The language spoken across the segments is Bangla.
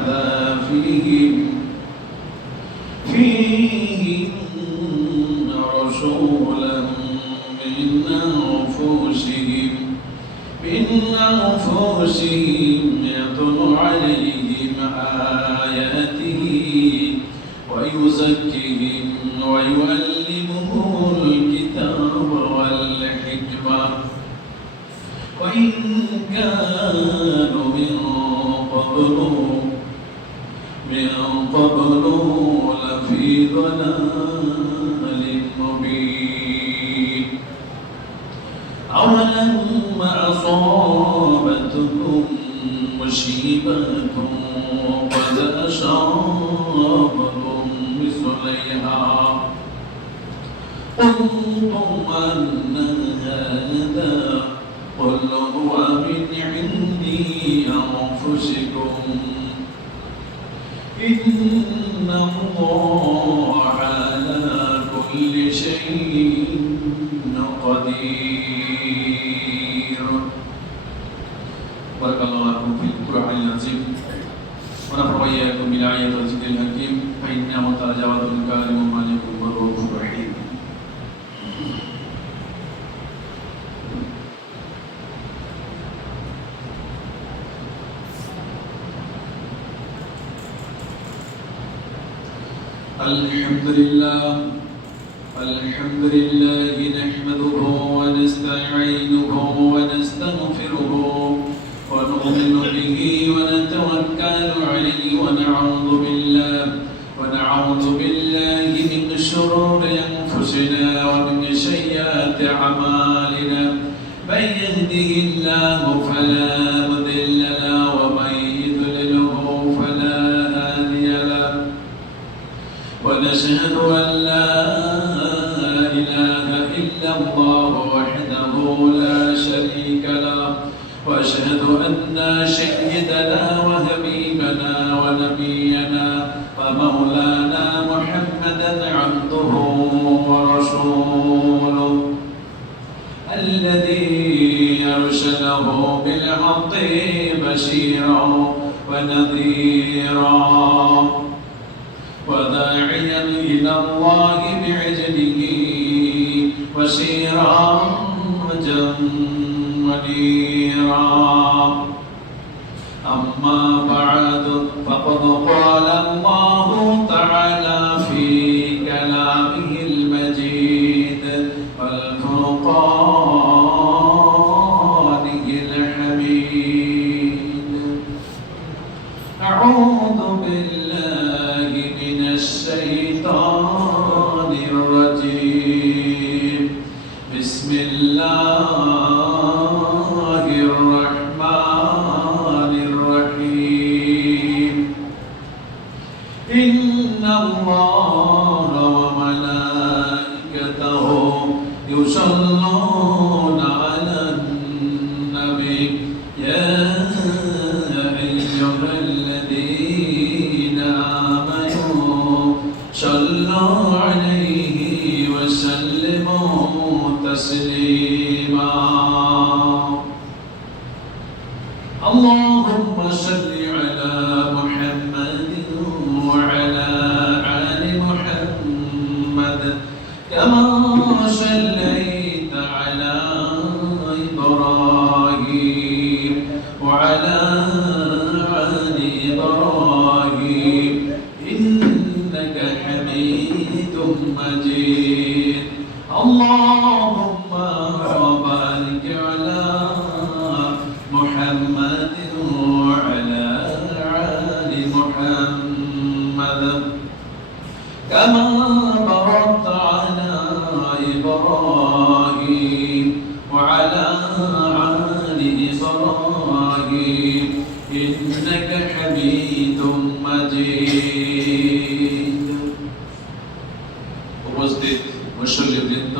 هذا فيهم رسولا من أنفسهم يتلو عليهم آياته ويزكيهم ويعلمهم الكتاب والحكمة وإن كانوا من قبل لفي ضلال مبين أولما أصابتكم مصيبة قد أصابتم مثليها قلتم أن هذا قل هو من عندي أنفسكم إن الله على كل شيء قدير. بارك الله لكم في القرآن العظيم ونفع وإياكم بالآيات والذكر الحكيم فإنه تعالى جواد كريم مالك رؤوف رحيم. الحمد لله نحمده ونستعينه ونستغفره ونؤمن به ونتوكل عليه ونعوذ بالله من شرور أنفسنا ومن سيئات أعمالنا من يهده الله فلا مضل له ومن يضلله فلا هادي له ونشهد أن لا إله إلا الله وحده لا شريك له وأشهد أن سيدنا وحبيبنا ونبينا ومولانا محمدا عبده ورسوله الذي أرسله بالحق بشيرا ونذيرا وداعيا إلى الله بإذنه وسراجا منيرا. أما بعد فقد قال الله تعالى في كلامه المجيد والفرقانه الحميد أعوذ بالله من الشيطان الرجيم بسم الله الرحمن الرحيم إن الله وملائكته يصلون على النبي يا أيها الذين آمنوا صلوا عليه وسلموا تسليما. اللهم صل على محمد وعلى آل محمد كما صليت على إبراهيم وعلى آل إبراهيم إنك حميد مجيد. اللهم بارك على محمد وعلى آل محمد كما باركت على إبراهيم وعلى آل إبراهيم إنك حميد مجيد. উপস্থিত মুসল্লিবৃন্দ,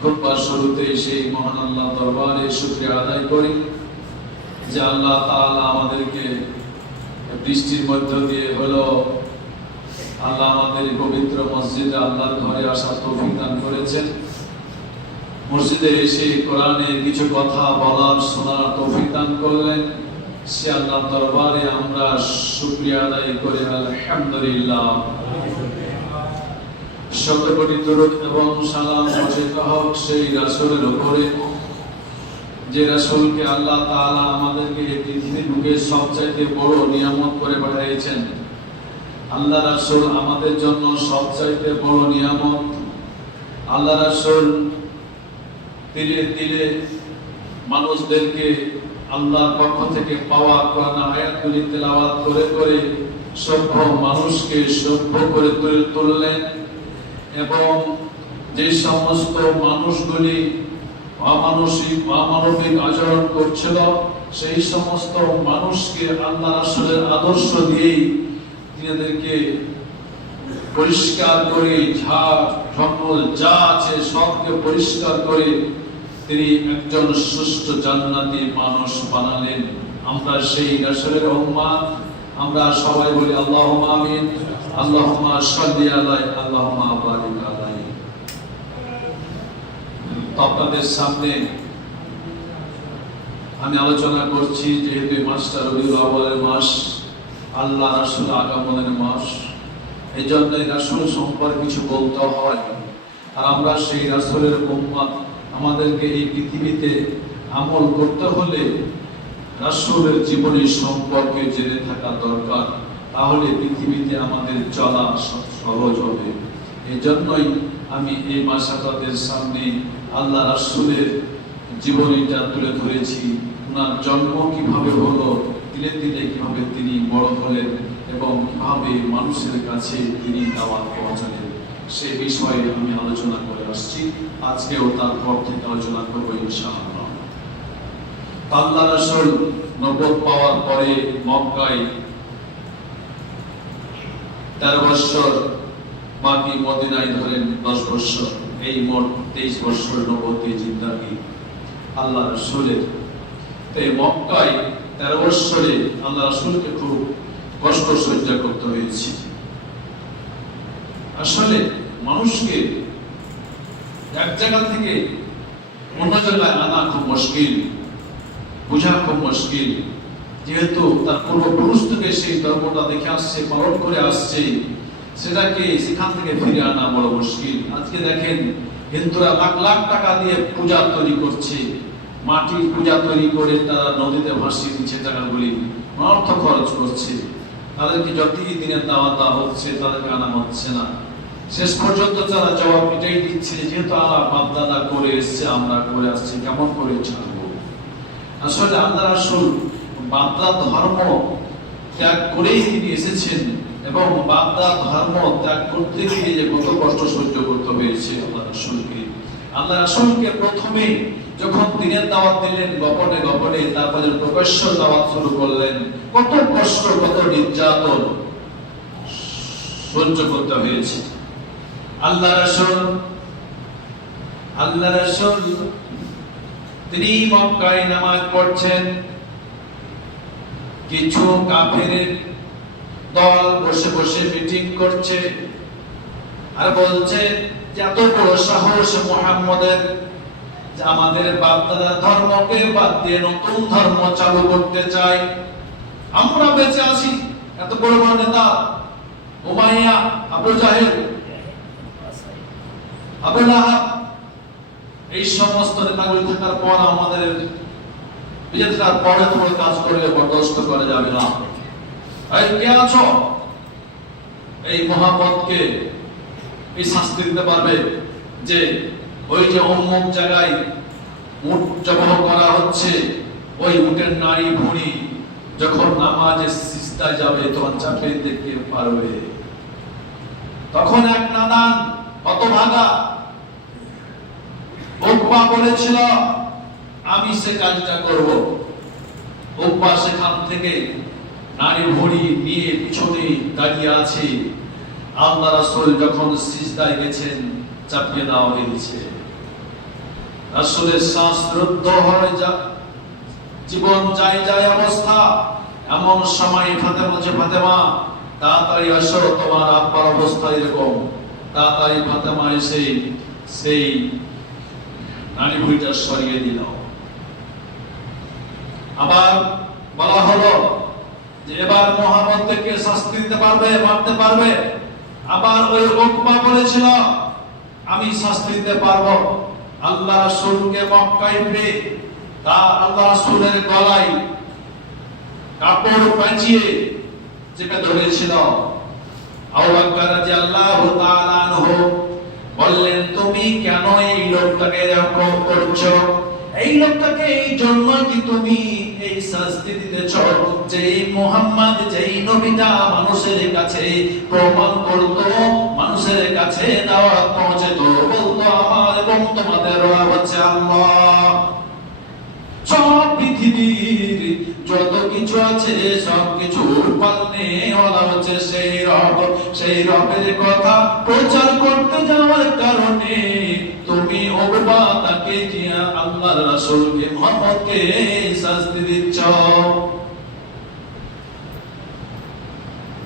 খুতবার শুরুতে সেই মহান আল্লাহ দরবারে শুকরিয়া আদায় করি যে আল্লাহ তাআলা আমাদেরকে বৃষ্টির মধ্য দিয়ে হলো আল্লাহ আমাদের পবিত্র মসজিদে আল্লাহর ঘরে আসার তৌফিক দান করেছেন। মসজিদে এসে কোরআনের কিছু কথা বলার শোনার তৌফিক দান করলেন। সে আল্লাহর দরবারে আমরা শুকরিয়া আদায় করি আলহামদুলিল্লাহ। শত কোটি দরুদ এবং সালাম বর্ষিত হোক সেই রাসূলের উপরে, যে রাসূলকে আল্লাহ তাআলা আমাদেরকে এই পৃথিবীর বুকে সবচাইতে বড় নিয়ামত করে পাঠিয়েছেন। আল্লাহ রাসূল আমাদের জন্য সবচাইতে বড় নিয়ামত। আল্লাহ রাসূল তিলে তিলে মানুষদেরকে আল্লাহর পক্ষ থেকে পাওয়া কোরআন আয়াতগুলি তেলাওয়াত করে করে সভ্য মানুষকে সভ্য করে তুললেন, এবং যে সমস্ত মানুষগুলি অমানবিক আচরণ করছিল সেই সমস্ত মানুষকে আল্লাহ রাসূলের আদর্শ দিয়েই তিনাদেরকে পরিষ্কার করে, ঝাড় জঙ্গল যা আছে সবকে পরিষ্কার করে তিনি একজন সুষ্ঠু জান্নাতি মানুষ বানালেন। আমরা সেই রাসূলের উম্মাহ, আমরা সবাই বলি আল্লাহুম্মা আমিন, আল্লাহুম্মা সাল্লি আলাইহি, আল্লাহুম্মা বারিক আলাইহি। আপনাদের সামনে আমি আলোচনা করছি, যেহেতু মাসটা রবিউল আউয়ালের মাস, আল্লাহ রাসূল আগমনের মাস, এই জন্য রাসূল সম্পর্কে কিছু বলতে হয়। আর আমরা সেই রাসূলের উম্মাহ, আমাদেরকে এই পৃথিবীতে আমল করতে হলে রাসূলের জীবনী সম্পর্কে জেনে থাকা দরকার, তাহলে পৃথিবীতে আমাদের চলা সহজ হবে। এই জন্যই আমি এই মাসে আপনাদের সামনে আল্লাহ রাসূলের জীবনীটা তুলে ধরেছি। ওনার জন্ম কিভাবে হলো, ধীরে ধীরে কিভাবে তিনি বড় হলেন এবং কিভাবে মানুষের কাছে তিনি দাওয়াত পৌঁছালেন, সে বিষয়ে আমি আলোচনা করে আসছি। আজকেও তারপর থেকে আলোচনা করবো ইনশাআল্লাহ। আল্লাহ রাসূল নবুয়ত পাওয়ার পরে মক্কায় 13 বছর, বাকি মদিনায় ধরেন 10 বছর, এই মোট 23 বছর নবুয়তি জিন্দেগি আল্লাহ রাসূলের। এই মক্কায় 13 বছরে আল্লাহ রাসূলকে খুব কষ্ট সহ্য করতে হয়েছে। আসলে মানুষকে এক জায়গা থেকে অন্য জায়গায় আনা খুব মুশকিল, বোঝা খুব মুশকিল, যেহেতু তার পূর্বপুরুষ থেকে সেই ধর্মটা দেখে আসছে, পালন করে আসছে, সেটাকে সেখান থেকে ফিরে আনা বড় মুশকিল। আজকে দেখেন হিন্দুরা লাখ লাখ টাকা দিয়ে পূজা তৈরি করছে, মাটির পূজা তৈরি করে তারা নদীতে ভাসিয়ে দিচ্ছে, টাকাগুলি অর্থ খরচ করছে। তাদেরকে যতই দিনের দাওয়াত দেওয়া হচ্ছে তাদেরকে আনা হচ্ছে না। শেষ পর্যন্ত তারা জবাব এটাই দিচ্ছে, যেহেতু আল্লাহ বাপ দাদা করে এসছে, আমরা করে আসছি, কেমন করে ছাড়বো। আসলে আল্লাহ রাসূল বাপ দাদা ধর্ম ত্যাগ করেই তিনি এসেছেন, এবং বাপ দাদা ধর্ম ত্যাগ করতে গিয়ে যে কত কষ্ট সহ্য করতে হয়েছে আল্লাহ রাসূলকে। আল্লাহ রাসূলকে প্রথমে যখন দিনের দাওয়াত দিলেন গোপনে গোপনে, তারপরে প্রকাশ্য দাওয়াত শুরু করলেন, কত কষ্ট, কত নির্যাতন সহ্য করতে হয়েছে। আল্লাহ রাসূল তিনি মক্কায় নামাজ পড়ছেন, কিছু কাফেরের দল বসে বসে মিটিং করছে আর বলছে যে এত বড় সাহস মুহাম্মদের, যে আমাদের বাপ দাদার ধর্মকে বাদ দিয়ে নতুন ধর্ম চালু করতে চাই। আমরা বেঁচে আছি, এত বড় বড় নেতা উমাইয়া, আবু জাহেল, আবু লাহাব, এই সমস্ত নেতাগুলি থাকার পর আমাদের বিজেতার পরে তোমার কাজ করলে বরদাস্ত করা যাবে না। এই কে আছো এই মুহাম্মদকে এই শাস্তি দিতে পারবে, যে ওই যে অমুক জায়গায় উট জবাহ করা হচ্ছে, ওই উটের নাড়ি ভুঁড়ি যখন নামাজে সিজদায় যাবে তখন চাপে দেখতে পারবে। তখন এক নাদান হতভাগা উকবা বলেছিল আমি সে কাজটা করব। উকবা সেখান থেকে নারী ভুঁড়ি নিয়ে পিছনে দাঁড়িয়ে আছে। আল্লাহ রাসূল যখন সিজদায় গেছেন চাপিয়ে দেওয়া হয়েছে, রাসূলের শ্বাস রুদ্ধ হয়ে জীবন যায় যায় অবস্থা। এমন সময় ফাতেমা তাড়াতাড়ি আসো, তোমার আব্বার অবস্থা এরকম। তাড়াতাড়ি ফাতেমা এসে সেই নারী ভুঁড়িটা সরিয়ে দিল। আবার বলা হলো যে এবার মুহাম্মদকে শাস্তি দিতে পারবে, মারতে পারবে। আবার ওই উকবা বলেছিল আমি শাস্তি দিতে পারবো। আল্লাহ রাসূলকে মক্কায় পেয়ে তা আল্লাহ রাসূলের গলায় কাপড় পেঁচিয়ে চেপে ধরেছিল। আবু বকর রাদিয়াল্লাহু তাআলা আনহু বললেন, তুমি কেন এই লোকটাকে এরকম করছো? এই লোকটাকে এই জন্য কি তুমি এই শাস্তি দিতেছ যে মুহাম্মদ যেই নবীটা মানুষের কাছে প্রমাণ করত, মানুষের কাছে দাওয়াত পৌঁছাত, বলতো আমার এবং তোমাদের রব হচ্ছে আল্লাহ। সব পৃথিবীর যত কিছু আছে সব কিছু পালনে ওয়ালা হচ্ছে সেই রব। সেই রবের কথা প্রচার করতে যাওয়ার কারণে তুমি উকবা তাকে দিয়া আল্লাহর রাসূলকে মুহাম্মদকে শাস্তি দিচ্ছ।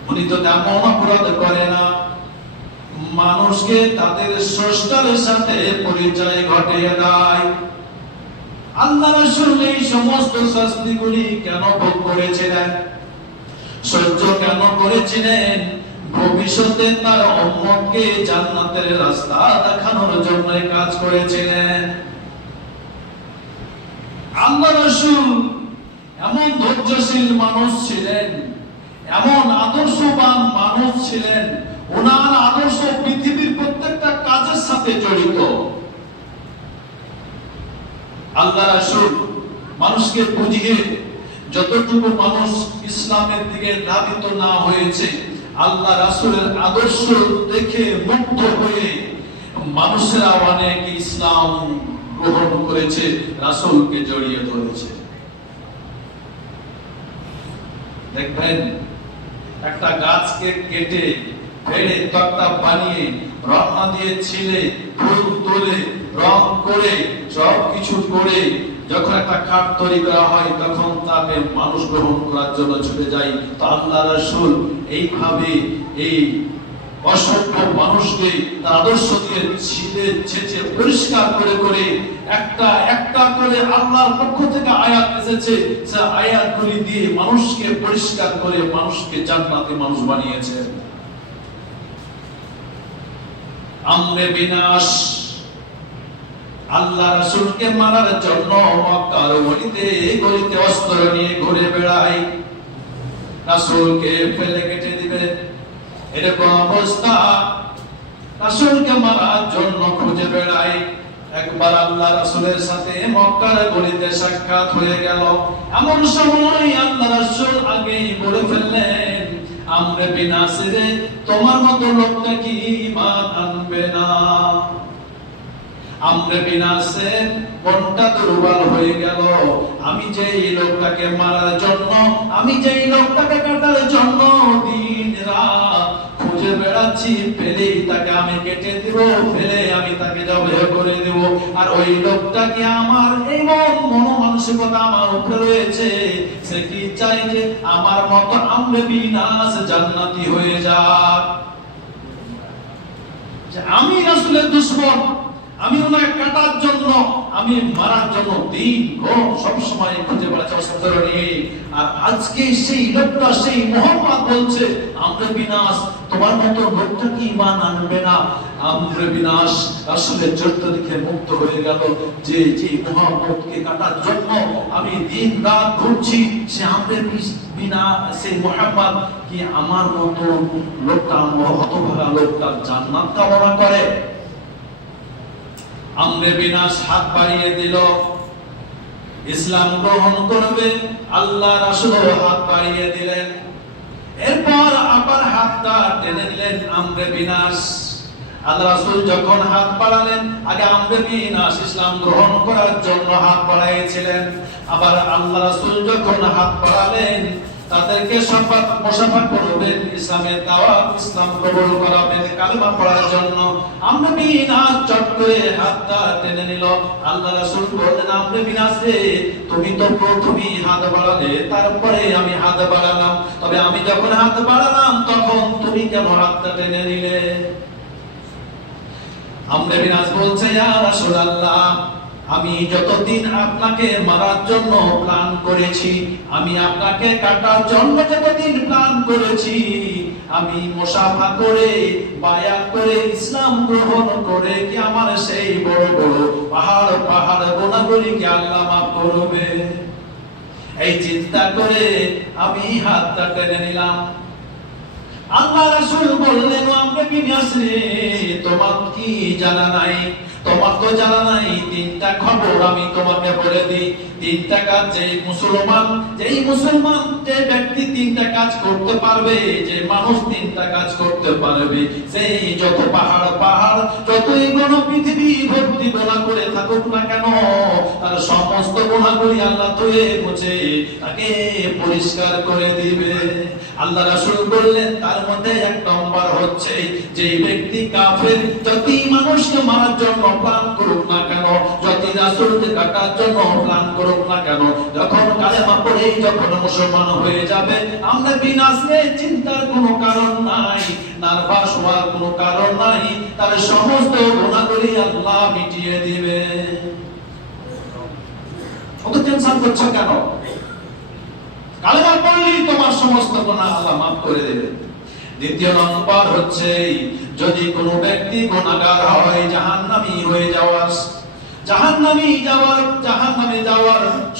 উনি তো তেমন অপরাধ করে না, মানুষকে তাদের স্রষ্টার সাথে পরিচয় ঘটিয়ে দেয়। আল্লাহ রাসূল এই সমস্ত শাস্তিগুলি কেন ভোগ করেছিলেন, সহ্য কেন করেছিলেন? ভবিষ্যতে তার উম্মতকে জান্নাতের রাস্তা দেখানোর জন্য কাজ করেছিলেন। আল্লাহ রাসূল এমন ধৈর্যশীল মানুষ ছিলেন, এমন আদর্শবান মানুষ ছিলেন, ওনার আদর্শ পৃথিবীর প্রত্যেকটা কাজের সাথে জড়িত। আল্লাহ রাসূল মানুষকে বুঝিয়ে যতটুকু মানুষ ইসলামের দিকে ধাবিত না হয়েছে, আল্লাহ রাসূলের আদর্শ দেখে মুগ্ধ হয়ে মানুষেরা অনেক ইসলাম গ্রহণ করেছে, রাসূলকে জড়িয়ে ধরেছে। দেখবেন একটা গাছকে কেটে ফেড়ে তক্তা বানিয়ে রত্না দিয়ে ছিলে ফুল তোলে রং করে সব কিছু করে যখন একটা খাট তৈরি করা হয় তখন তাকে মানুষ গ্রহণ করার জন্য ছুটে যায়। তো আল্লাহ রাসূল এইভাবে এই অসভ্য মানুষকে তার আদর্শ দিয়ে ছিলে ছেঁচে পরিষ্কার করে করে একটা একটা করে আল্লাহর পক্ষ থেকে আয়াত এসেছে, সে আয়াতগুলি দিয়ে মানুষকে পরিষ্কার করে মানুষকে জান্নাতি মানুষ বানিয়েছেন। আমরে বিনাশ আল্লাহ রাসূলকে মারার জন্য মক্কার গলিতে গলিতে অস্ত্র নিয়ে ঘুরে বেড়ায়, রাসূলকে ফেলে কেটে দিবে এরকম অবস্থা, রাসূলকে মারার জন্য খুঁজে বেড়ায়। একবার আল্লাহ রাসূলের সাথে মক্কার গলিতে সাক্ষাৎ হয়ে গেল। এমন সময় আল্লাহ রাসূল আগেই বলে ফেললেন, আমরে বিনাশে তোমার মতো লোকটা কি ঈমান আনবে না? আমরে বিনাশে মনটা দুর্বল হয়ে গেল। আমি যে এই লোকটাকে মারার জন্য, আমি যে এই লোকটাকে কাটার জন্য দিন রাত খুঁজে বেড়াচ্ছি, ফেলেই তাকে আমি কেটে দিব, ফেলে আমি তাকে জবাই করে দেব। আর ওই লোকটাকে আমার এমন মনোমানসিকতা আমার উপরে রয়েছে, সে কি চাই যে আমার মতো আমরে বিনাশ জান্নাতি হয়ে যাক। যে আমি রাসূলের দুশমন, আমি ওনাকে কাটার জন্য, আমি মারার জন্য দিন সব সময় খুঁজে বেড়াচ্ছি অস্ত্র নিয়ে। আর আজকে সেই লোকটা, সেই মুহাম্মদ বলছে আমরে বিনাশ তোমার মতো লোকটা কি ঈমান আনবে না? আমরে বিনাশ রাসূলের চরিত্র দেখে মুগ্ধ হয়ে গেল যে যে মুহাম্মদকে কাটার জন্য আমি দিন রাত ঘুরছি, সে আমরে বিনাশ, সেই মুহাম্মদ কি আমার মতো লোকটা, হতভাগা লোকটা জান্নাত কামনা করে? আমরে বিনাশ হাত বাড়িয়ে দিল, ইসলাম গ্রহণ করবে। আল্লাহ রাসূল হাত বাড়িয়ে দিলেন, এরপর আবার হাতটা টেনে নিলেন আমরে বিনাশ। আল্লাহ রাসূল যখন হাত বাড়ালেন, আগে আমরে বিনাশ ইসলাম গ্রহণ করার জন্য হাত বাড়াইছিলেন, আবার আল্লাহ রাসূল যখন হাত বাড়ালেন তাদেরকে মুসাফা করবেন, ইসলামের দাওয়াত, ইসলাম কবুল করাবেন, কালেমা পড়ার জন্য। আমরে বিনাশ চট করে হাতটা টেনে নিল। আল্লাহ রাসূল বললেন, আমরে বিনাশ রে, তুমি তো প্রথমেই হাত বাড়ালে, তারপরে আমি হাত বাড়ালাম, তবে আমি যখন হাত বাড়ালাম তখন তুমি কেন হাতটা টেনে নিলে? আমরে বিনাশ বলছে, ইয়া রাসূলুল্লাহ, আমি যতদিন আপনাকে মারার জন্য প্ল্যান করেছি, আমি আপনাকে কাটার জন্য যতদিন প্ল্যান করেছি, আমি মুসাফা করে বায়াত করে ইসলাম গ্রহণ করে কি আমার সেই বড় বড় পাহাড় পাহাড় গুনাহগুলিকে আল্লাহ মাফ করবে। এই চিন্তা করে আমি হাতটা টেনে নিলাম। আল্লাহ রাসূল বললেন, আমরা কি আসলে তোমার কি জানা নাই? তোমার তো জানা নাই তিনটা খবর আমি তোমাকে বলে দিই। তিনটা কাজ যেই মুসলমান যে ব্যক্তি তিনটা কাজ করতে পারবে, যে মানুষ তিনটা কাজ করতে পারবে, সেই যত পাহাড় পাহাড় যতই কোন পৃথিবী ভর্তি গুনাহ করে থাকুক না কেন, তার সমস্ত গুনাহগুলি আল্লাহ ধুয়ে মুছে তাকে পরিষ্কার করে দিবে। আল্লাহ রাসূল বললেন, তার মধ্যে এক নম্বর হচ্ছে যে ব্যক্তি কাফের যতই মানুষকে মারার জন্য প্ল্যান করুক না কেন, যতই রাসূলকে কাটার জন্য প্ল্যান করুক না কেন, যখন কালেমা পড়ে যখন মুসলমান হয়ে যাবে, আমরা বিনাশে চিন্তার কোনো কারণ নাই, নার্ভাস হওয়ার কোনো কারণ নাই, তার সমস্ত গুনাহগুলি আল্লাহ মিটিয়ে দিবে। অত টেনশন করছো কেন? কালেমা পড়লেই তোমার সমস্ত গুনাহ আল্লাহ মাফ করে দেবে। দ্বিতীয় নম্বর হচ্ছে, যদি কোনো ব্যক্তি গুনাহগার হয়, জাহান্নামী হয়ে যাওয়ার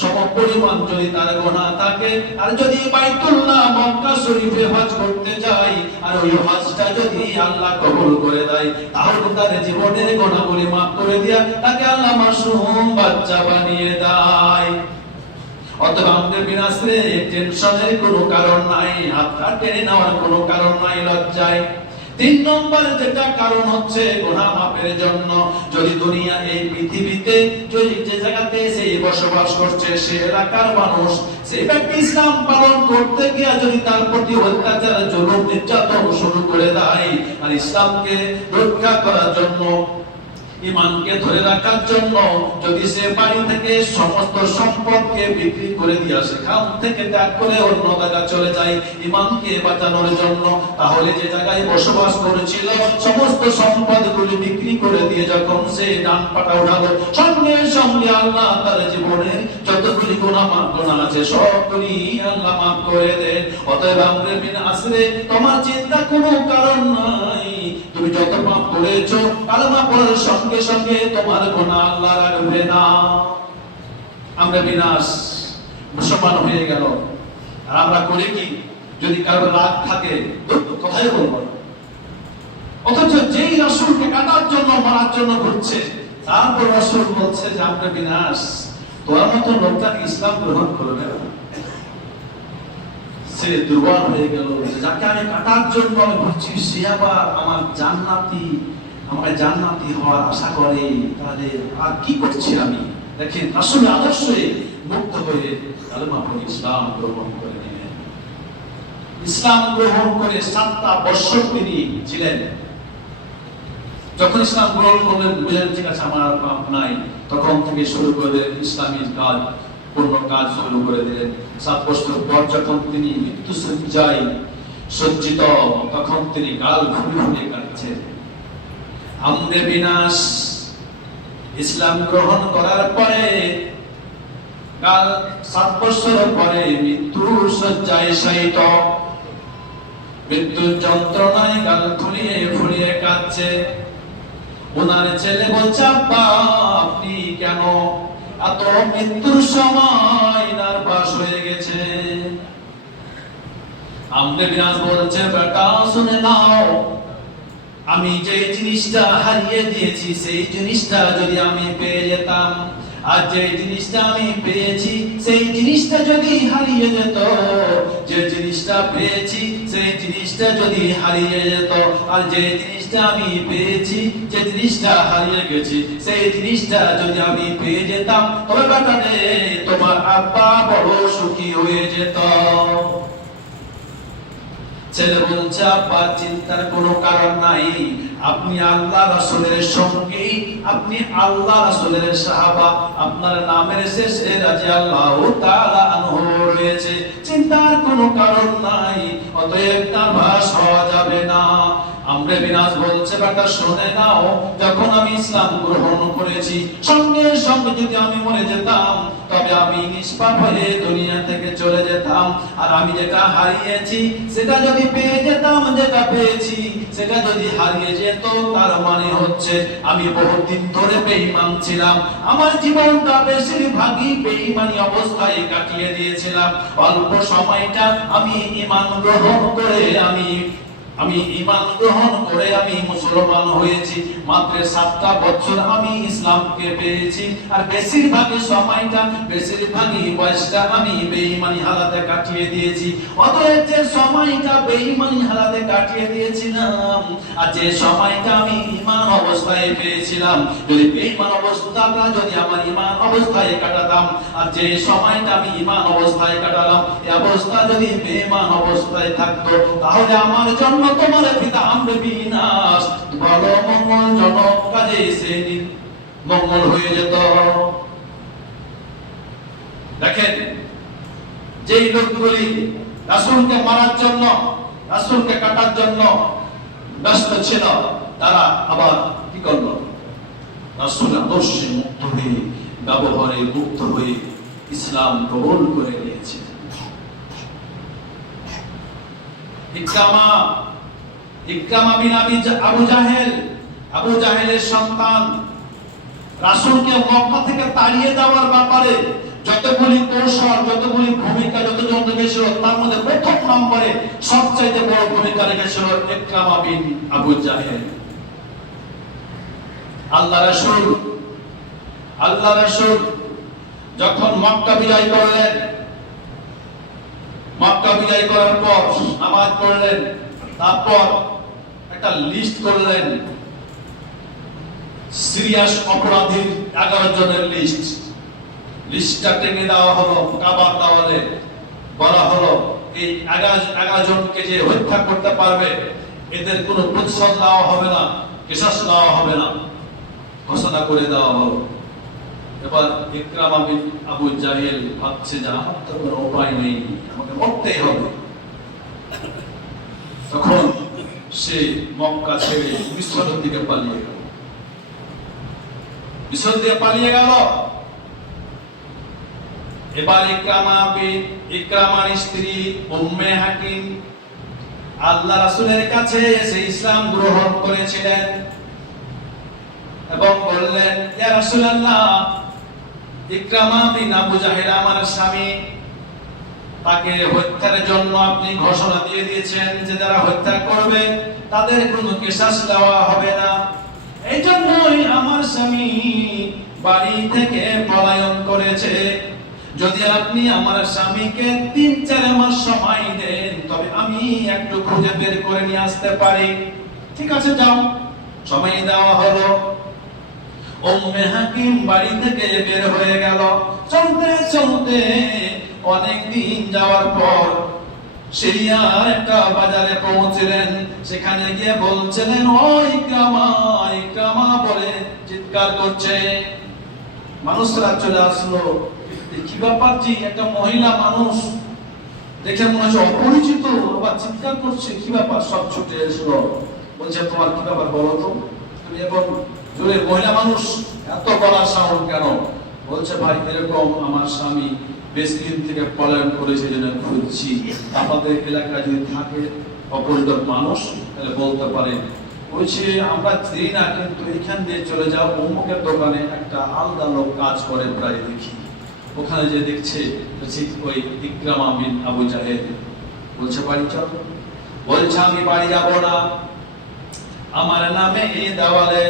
সমপরিমাণ যদি তার গুনাহ থাকে, আর যদি বাইতুল্লাহ মক্কা শরীফে হজ করতে যায়, আর ওই হজটা যদি আল্লাহ কবুল করে দেয়, তাহলে তার জীবনের গুনাহগুলি মাফ করে দিয়া তাকে আল্লাহ মাসুম বাচ্চা বানিয়ে দেয়। অথবা আমাদের বিনাশে টেনশনের কোনো কারণ নাই, হাতটা টেনে নেওয়ার কোনো কারণ নাই, লজ্জায়। তিন নম্বর যেটা কারণ হচ্ছে গুনাহ মাফের জন্য, যদি দুনিয়া এই পৃথিবীতে যদি যে জায়গাতে সে বসবাস করছে, সে এলাকার মানুষ, সেই ব্যক্তি ইসলাম পালন করতে গিয়ে যদি তার প্রতি অত্যাচার জুলুম নির্যাতন শুরু করে দেয়, আর ইসলামকে রক্ষা করার জন্য, ঈমানকে ধরে রাখার জন্য যদি সে বাড়ি থেকে সমস্ত সম্পদকে বিক্রি করে দিয়ে সেখান থেকে ত্যাগ করে অন্য জায়গায় চলে যায় ঈমানকে বাঁচানোর জন্য, তাহলে যে জায়গায় বসবাস করেছিল সমস্ত সম্পদগুলি বিক্রি করে দিয়ে যখন সে ডান পাটা উঠালো, সঙ্গে সঙ্গে আল্লাহ তার জীবনের যতগুলি গুনাহ আছে সবগুলি আল্লাহ মাফ করে দেন। অতএব আমরা বিন আসলে তোমার চিন্তা কোনো কারণ নাই, তুমি যত পাপ করেছো কালেমা পড়ার সঙ্গে সঙ্গে তোমার গুনাহ আল্লাহ রাখবে না। আমরা বিনাশ মুসলমান হয়ে গেল, আর আমরা করি কি? যদি কারো রাগ থাকে কোথায় বলবো, অথচ যেই রাসূলকে কাটার জন্য মারার জন্য ঘুরছে, তারপর রাসূল বলছে যে আমরা বিনাশ, তোর মতো লোকটা ইসলাম গ্রহণ করবে না। সে দুর্বল হয়ে গেল, যাকে আমি কাটার জন্য ঘুরছি সে আবার আমাকে জান্নাতি হওয়ার আশা করে, তাহলে আর কি করছি আমি? দেখেন আসলে আদর্শে মুক্ত হয়ে কালেমা পড়ে ইসলাম গ্রহণ করে নিলেন। ইসলাম গ্রহণ করে 7টা বছর তিনি ছিলেন। যখন ইসলাম গ্রহণ করলেন, বুঝলেন ঠিক আছে আমার পাপ নাই, তখন থেকে শুরু করে দিলেন ইসলামী কাজ, পূর্ণ কাজ শুরু করে দিলেন। 7 বছর পর যখন তিনি মৃত্যু সজ্জায় সজ্জিত, তখন তিনি গাল ফুলে ফুলে কাঁদছেন। আমরে বিনাশ ইসলাম গ্রহণ করার পরে 7 বছর পরে মৃত্যু সজ্জায় শায়িত, মৃত্যুর যন্ত্রণায় গাল ফুলিয়ে ফুলিয়ে কাঁদছে। ওনার ছেলে বলছে, আব্বা আপনি কেন এত মৃত্যুর সময় নার্ভাস হয়ে গেছে? আমরে বিনাশ বলছে, বেটা শুনে নাও, আমি যে জিনিসটা হারিয়ে দিয়েছি সেই জিনিসটা যদি আমি পেয়ে যেতাম, আর যে জিনিসটা আমি পেয়েছি সেই জিনিসটা যদি হারিয়ে যেত, যে জিনিসটা পেয়েছি সেই জিনিসটা যদি হারিয়ে যেত, আর যে জিনিসটা আমি পেয়েছি, যে জিনিসটা হারিয়ে গেছি সেই জিনিসটা যদি আমি পেয়ে যেতাম, তবে বেটা রে তোমার আব্বা বড় সুখী হয়ে যেত। ছেলে বলছে, আব্বা চিন্তার কোনো কারণ নাই, আপনি আল্লাহ রাসূলের সঙ্গী, আপনি আল্লাহ রাসূলের সাহাবা, আপনার নামের শেষে রাদিয়াল্লাহু তাআলা আনহু রয়েছে, চিন্তার কোনো কারণ নাই, অতএব নার্ভাস হওয়া যাবে না। আমরে বিনাশ বলছে, বেটা শুনে নাও, যখন আমি ইসলাম গ্রহণ করেছি সঙ্গে সঙ্গে যদি আমি মরে যেতাম তবে আমি নিষ্পাপ হয়ে দুনিয়া থেকে চলে যেতাম। আর আমি যেটা হারিয়েছি সেটা যদি পেয়ে যেতাম, যেটা পেয়েছি সেটা যদি হারিয়ে যেত, তার মানে হচ্ছে আমি বহুদিন ধরে বেঈমান ছিলাম। আমার জীবনটা বেশিরভাগই বেঈমানি অবস্থায় কাটিয়ে দিয়েছিলাম। অল্প সময়টা আমি ঈমান গ্রহণ করে আমি ঈমান গ্রহণ করে আমি মুসলমান হয়েছি। মাত্র 7টা বছর আমি ইসলামকে পেয়েছি, আর বেশিরভাগই সময়টা বেশিরভাগই বয়সটা আমি বেঈমানি হালাতে কাটিয়ে দিয়েছি। অতএব যে সময়টা বেঈমানি হালাতে কাটিয়ে দিয়েছিলাম আর যে সময়টা আমি ঈমান অবস্থায় পেয়েছিলাম, যদি বেঈমান অবস্থাটা যদি আমার ঈমান অবস্থায় কাটাতাম আর যে সময়টা আমি ঈমান অবস্থায় কাটালাম এই অবস্থা যদি বেঈমান অবস্থায় থাকতো, তাহলে আমার জন্য তোমার পিতা আমরে বিনাশ বড় মঙ্গলজনক কাজে সেদিন মঙ্গল হয়ে যেত। দেখেন, যেই লোকগুলি রাসূলকে মারার জন্য, রাসূলকে কাটার জন্য ব্যস্ত ছিল, তারা আবার কি করলো? রাসূল আদর্শে মুক্ত হয়ে, ব্যবহারে মুক্ত হয়ে ইসলাম গ্রহণ করে নিয়েছে। ইকরামা বিন আবু জাহেলের সন্তান, রাসূলকে মক্কা থেকে তাড়িয়ে দেওয়ার ব্যাপারে যতগুলি কৌশল, যতগুলি ভূমিকা, যতজন রেখেছিল, তার মধ্যে প্রথম নম্বরে সবচেয়ে বড় ভূমিকা রেখেছিল ইকরামা বিন আবু জাহেল। আল্লাহ রাসূল যখন মক্কা বিজয় করলেন, মক্কা বিজয় করার পর নামাজ পড়লেন, তারপর একটা লিস্ট করলেন, সিরিয়াস অপরাধীর 11 জনের লিস্টটা টেনে দেওয়া হলো কাবার দেওয়ালে। বলা হলো এই 11 জনকে যে হত্যা করতে পারবে এদের কোনো প্রতিশোধ নেওয়া হবে না, কিসাস নেওয়া হবে না, ঘোষণা করে দেওয়া হলো। এবার ইকরামা বিন আবু জাহেল ভাবছে যে আমার তো কোনো উপায় নেই, আমাকে মরতেই হবে। তখন সে মক্কা ছেড়ে মিশরের দিকে পালিয়ে গেল। এবার ইকরামার স্ত্রী উম্মে হাকিম আল্লাহ রাসূলের কাছে এসে ইসলাম গ্রহণ করেছিলেন এবং বললেন, ইয়া রাসূলুল্লাহ, ইকরামা বিন আবু জাহেল আমার স্বামী, তাকে হত্যার জন্য আপনি ঘোষণা দিয়ে দিয়েছেন যে যারা হত্যা করবে তাদের কোনো কিসাস দেওয়া হবে না। এই জন্যই আমার স্বামী বাড়ি থেকে পলায়ন করেছে। যদি আপনি আমার স্বামীকে 3-4 মাস সময় দেন তবে আমি একটু খুঁজে বের করে নিয়ে আসতে পারি। ঠিক আছে, যাও। সময় দেওয়া হলো। উম্মে হাকিম বাড়ি থেকে বের হয়ে গেল। চলতে চলতে অনেক দিন যাওয়ার পর সিরিয়ার একটা বাজারে পৌঁছলেন। সেখানে গিয়ে বলছিলেন, ও ইকরামা, ইকরামা বলে চিৎকার করছে। মানুষরা চলে আসলো। কি ব্যাপার জি, একটা মহিলা মানুষ দেখে মনে হচ্ছে অপরিচিত, আবার চিৎকার করছে, কি ব্যাপার? সব ছুটে এসলো। বলছে, তোমার কি ব্যাপার বলো তো? তুমি এখন জোরে মহিলা মানুষ, এত গলা সাউন্ড কেন? বলছে, ভাই এরকম আমার স্বামী বেশ দিন থেকে পলায়ন করেছে, যেন খুঁজছি। আপনাদের এলাকায় যদি থাকে অপরিচিত মানুষ তাহলে বলতে পারে। বলছে, আমরা চিনি না, কিন্তু এখান দিয়ে চলে যাও, অমুকের দোকানে একটা আলাদা লোক কাজ করে, প্রায় দেখি। ওখানে যে দেখছে ওই ইকরামা বিন আবু জাহেল। বলছে, বাড়ি চল। বলছে, আমি বাড়ি যাব না, আমার নামে এই দেওয়ালে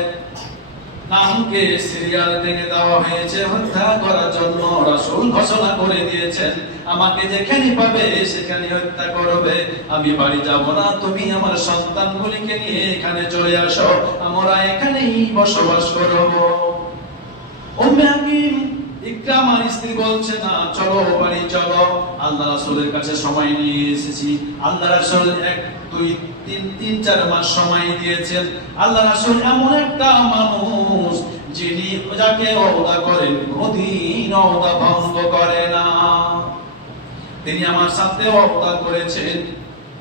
নামকে সিরিয়াল টেনে দেওয়া হয়েছে হত্যা করার জন্য। রাসূল ঘোষণা করে দিয়েছেন, আমাকে যেখানে পাবে সেখানে হত্যা করবে। আমি বাড়ি যাব না, তুমি আমার সন্তানগুলিকে নিয়ে এখানে চলে আসো, আমরা এখানেই বসবাস করব। উম্মে হাকিম ইকরামার স্ত্রী বলছে, না, চলো বাড়ি চলো। আল্লাহ রাসূলের কাছে সময় নিয়ে এসেছি। আল্লাহ রাসূল 1, 2, 3, 4 মাস সময় দিয়েছেন। আল্লাহ রাসূল এমন একটা মানুষ যিনি যাকে ওয়াদা করেন কোনদিন ওয়াদা ভঙ্গ করে না। তিনি আমার সাথে ওয়াদা করেছেন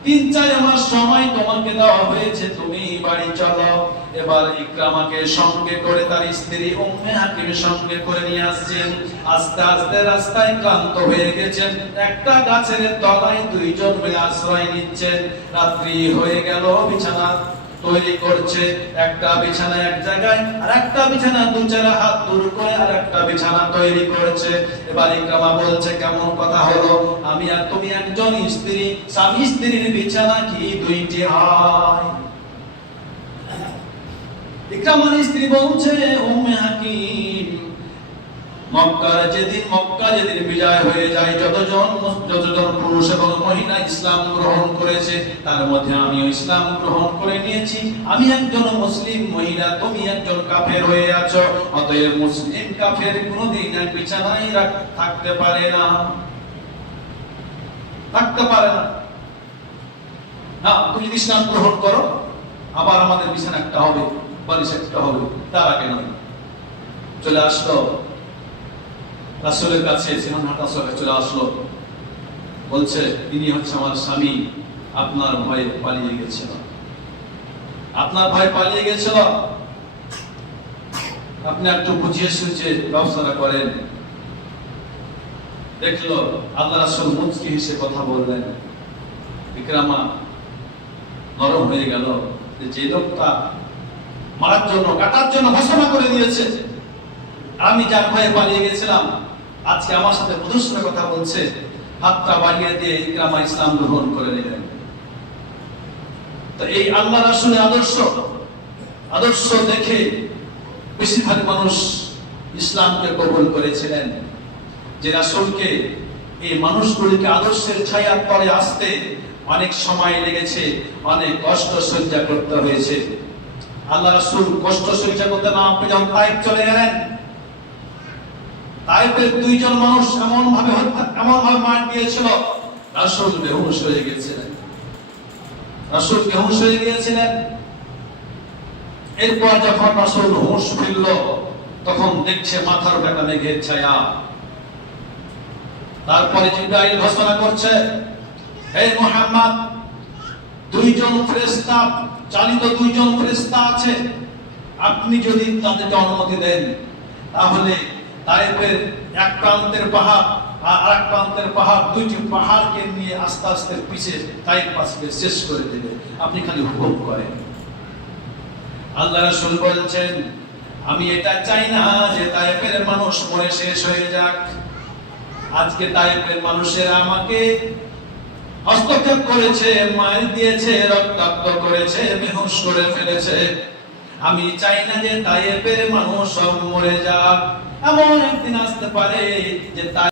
3-4 মাস সময় তোমাকে দেওয়া হয়েছে, তুমি বাড়ি চলো। এবার ইকরামাকে সঙ্গে করে তার স্ত্রী উম্মে হাকিম সঙ্গে করে নিয়ে আসছেন। আস্তে আস্তে রাস্তায় ক্লান্ত হয়ে গেছেন, একটা গাছের তলায় দুইজন মিলে আশ্রয় নিচ্ছেন। রাত্রি হয়ে গেল, বিছানা তৈরি করছে, একটা বিছানা এক জায়গায় আর একটা বিছানা 2-4 হাত দূর করে আর একটা বিছানা তৈরি করেছে। এবার ইকরামা বলছে, কেমন কথা হলো, আমি আর তুমি একজন স্ত্রী, স্বামী স্ত্রীর বিছানা কি দুইটি হয়? ইকরামার স্ত্রী বলছে, উম্মে হাকিম, মক্কা যেদিন বিজয় হয়ে যায়, যতজন পুরুষ এবং মহিলা ইসলাম গ্রহণ করেছে তার মধ্যে আমিও ইসলাম গ্রহণ করে নিয়েছি। আমি একজন মুসলিম মহিলা, তুমি একজন কাফের হয়ে আছো, অতএব মুসলিম কাফের কোনোদিন এক বিছানায় থাকতে পারে না। না, তুমি যদি ইসলাম গ্রহণ করো আবার আমাদের বিছানা একটা হবে, বালিশ একটা হবে। তার আগে নয়। চলে আসলো রাসূলের কাছে, সিনান হাঁটা চলে আসলো, বলছে, তিনি হচ্ছে আমার স্বামী, আপনার ভাই পালিয়ে গেছিল, আপনি একটু বুঝিয়ে সুঝিয়ে ব্যবস্থা করেন। দেখলো আল্লাহ রাসূল মুচকি হেসে কথা বললেন। ইকরামা নরম হয়ে গেল, যে লোকটা মারার জন্য, কাটার জন্য ঘোষণা করে দিয়েছে, আমি যার ভয়ে পালিয়ে গেছিলাম, আজকে আমার সাথে মধুর কথা বলছে, হাতটা বাড়িয়ে দিয়ে ইকরামা ইসলাম গ্রহণ করে নিলেন। তো এই আল্লাহ রাসূলের আদর্শ দেখে বেশিরভাগ মানুষ ইসলামকে কবুল করেছিলেন। যে রাসূলকে, এই মানুষগুলিকে আদর্শের ছায়ার তলে আসতে অনেক সময় লেগেছে, অনেক কষ্ট সহ্য করতে হয়েছে। আল্লাহ রাসূল কষ্ট সহ্য করতে না পেরে যখন তায়েফ চলে গেলেন, তায়েফের 2 জন মানুষ এমন ভাবে মার দিয়েছিল, রাসূল বেহুশ হয়ে গিয়েছিলেন। এরপর যখন রাসূল হুঁশ ফিরল, তখন দেখছে মাথার উপরে মেঘের ছায়া। তারপরে জিবরাইল ঘোষণা করছে, হে মুহাম্মদ, 2 জন ফেরেশতা, চালিত 2 জন ফেরেশতা আছে, আপনি যদি তাদেরকে অনুমতি দেন তাহলে তায়েফের এক প্রান্তের পাহাড় আর আরেক প্রান্তের পাহাড়, 2টি পাহাড়কে নিয়ে আস্তে আস্তে পিছিয়ে তায়েফকে শেষ করে দেবে, আপনি খালি হুকুম করেন। আল্লাহ রাসূল বলেছেন, আমি এটা চাই না যে তায়েফের মানুষ মরে শেষ হয়ে যাক। আজকে তায়েফের মানুষেরা আমাকে হস্তক্ষেপ করেছে, মার দিয়েছে, রক্তাক্ত করেছে, বেহুশ করে ফেলেছে। আমি চাই না যে তায়েফের মানুষ সব মরে যাক। এমন একদিন আসতে পারে যে